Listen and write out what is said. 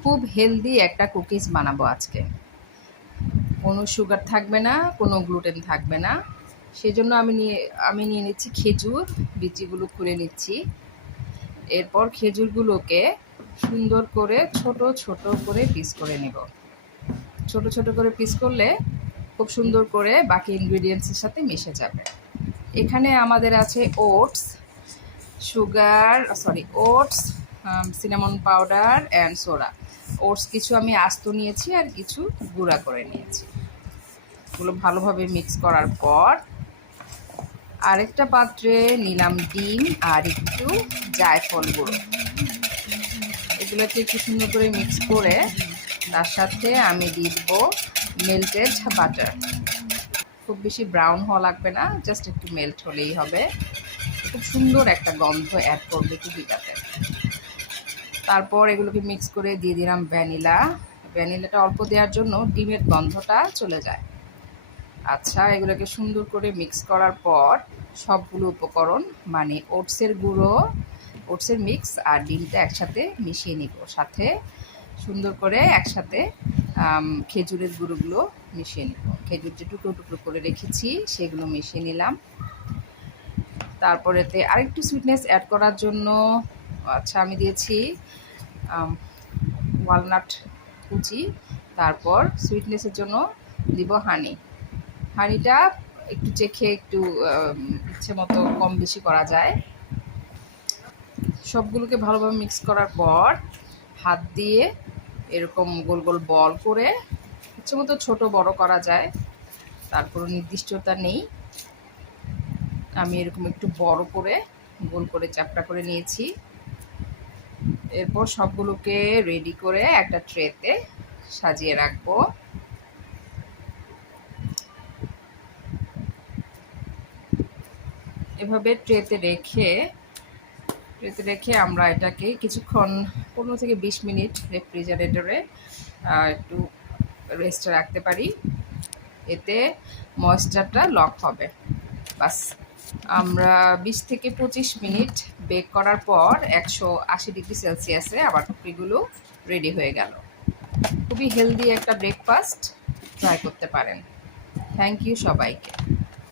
খুব হেলদি একটা কুকিজ বানাবো আজকে। কোনো সুগার থাকবে না, কোনো গ্লুটেন থাকবে না। সেজন্য আমি নিয়ে নিচ্ছি খেজুর, বিচিগুলো খুলে নিচ্ছি। এরপর খেজুরগুলোকে সুন্দর করে ছোট ছোট করে পিস করে নেব। ছোট ছোট করে পিস করলে খুব সুন্দর করে বাকি ইনগ্রিডিয়েন্টসের সাথে মিশে যাবে। এখানে আমাদের আছে oats, oats, cinnamon powder and soda. Oats কিছু আমি আস্ত নিয়েছি আর কিছু গুঁড়া করে নিয়েছি। এগুলো ভালোভাবে মিক্স করার পর আরেকটা পাত্রে নিলাম ডিম আর একটু জায়ফল গুঁড়ো। এগুলোকে একটু সুন্দর করে মিক্স করে তার সাথে আমি দিয়ে দেবো মেল্টেড বাটার। খুব বেশি ব্রাউন হওয়া লাগবে না, জাস্ট একটু মেল্ট হলেই হবে। খুব সুন্দর একটা গন্ধ অ্যাড করবে কুকিটাতে। তারপর এগুলোকে মিক্স করে দিয়ে দিলাম ভ্যানিলাটা অল্প দেওয়ার জন্য ডিমের গন্ধটা চলে যায়। আচ্ছা, এগুলোকে সুন্দর করে মিক্স করার পর সবগুলো উপকরণ মানে ওটসের গুঁড়ো, ওটসের মিক্স আর ডিমটা একসাথে মিশিয়ে নিব। সাথে সুন্দর করে একসাথে খেজুরের গুঁড়োগুলো মিশিয়ে নিব। খেজুর যে টুকরো টুকরো করে রেখেছি সেগুলো মিশিয়ে নিলাম। তারপরেতে আরেকটু সুইটনেস অ্যাড করার জন্য আমি দিয়েছি ওয়ালনাট কুচি। তারপর সুইটনেসের জন্য দিব হানিটা একটু চেখে একটু ইচ্ছে মতো কম বেশি করা যায়। সবগুলোকে ভালোভাবে মিক্স করার পর হাত দিয়ে এরকম গোল গোল বল করে ইচ্ছে মতো ছোটো বড় করা যায়, তার কোনো নির্দিষ্টতা নেই। আমি এরকম একটু বড় করে গোল করে চ্যাপটা করে নিয়েছি। এরপর সবগুলোকে রেডি করে একটা ট্রেতে সাজিয়ে রাখবো। এভাবে ট্রেতে রেখে আমরা এটাকে কিছুক্ষণ 15 থেকে 20 মিনিট রেফ্রিজারেটরে একটু রেস্টে রাখতে পারি। এতে ময়েশ্চারটা লক হবে। বাস, আমরা 20 থেকে 25 মিনিট বেক করার পর 180 ডিগ্রি সেলসিয়াসে আবার কুকিগুলো রেডি হয়ে গেল। খুবই হেলদি একটা ব্রেকফাস্ট ট্রাই করতে পারেন। থ্যাংক ইউ সবাইকে।